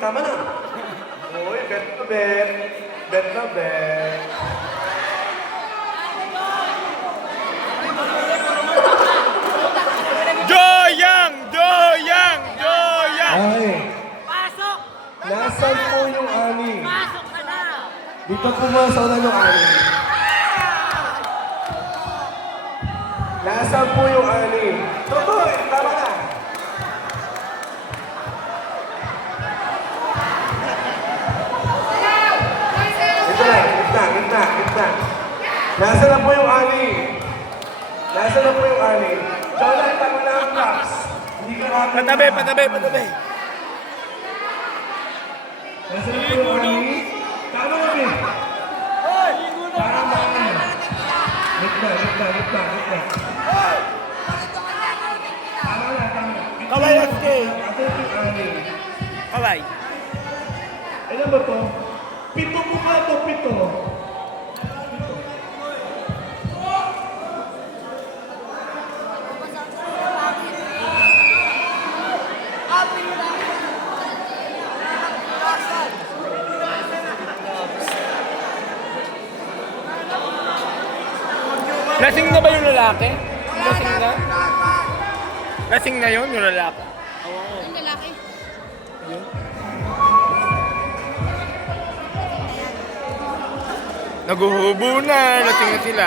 Tama na. Uy, bet na bet. Bet na bet. Joyang! Joyang! Joyang! Ay, Pasok! nasan po yung ani? Pasok ka na! Dito pumasok na yung ani. Nasaan po yung ani? Tutoy, tama na. Gitna. Nasaan na po yung ani? Nasaan na po yung ani? Jonah, tama na ang props. Hindi ka nga... Patabi, patabi, patabi. Nasaan na po yung ani? Tama na, Bin. Para mga... Gitna. Tama na. Kaway, okay. Ito yung ani. Kaway. Alam ba to? Pito po ka to, pito. Lasing na ba yung lalaki? Lasing na? Lasing na yun, yung lalaki? Ang lalaki. Naguhubo na, lasing na sila.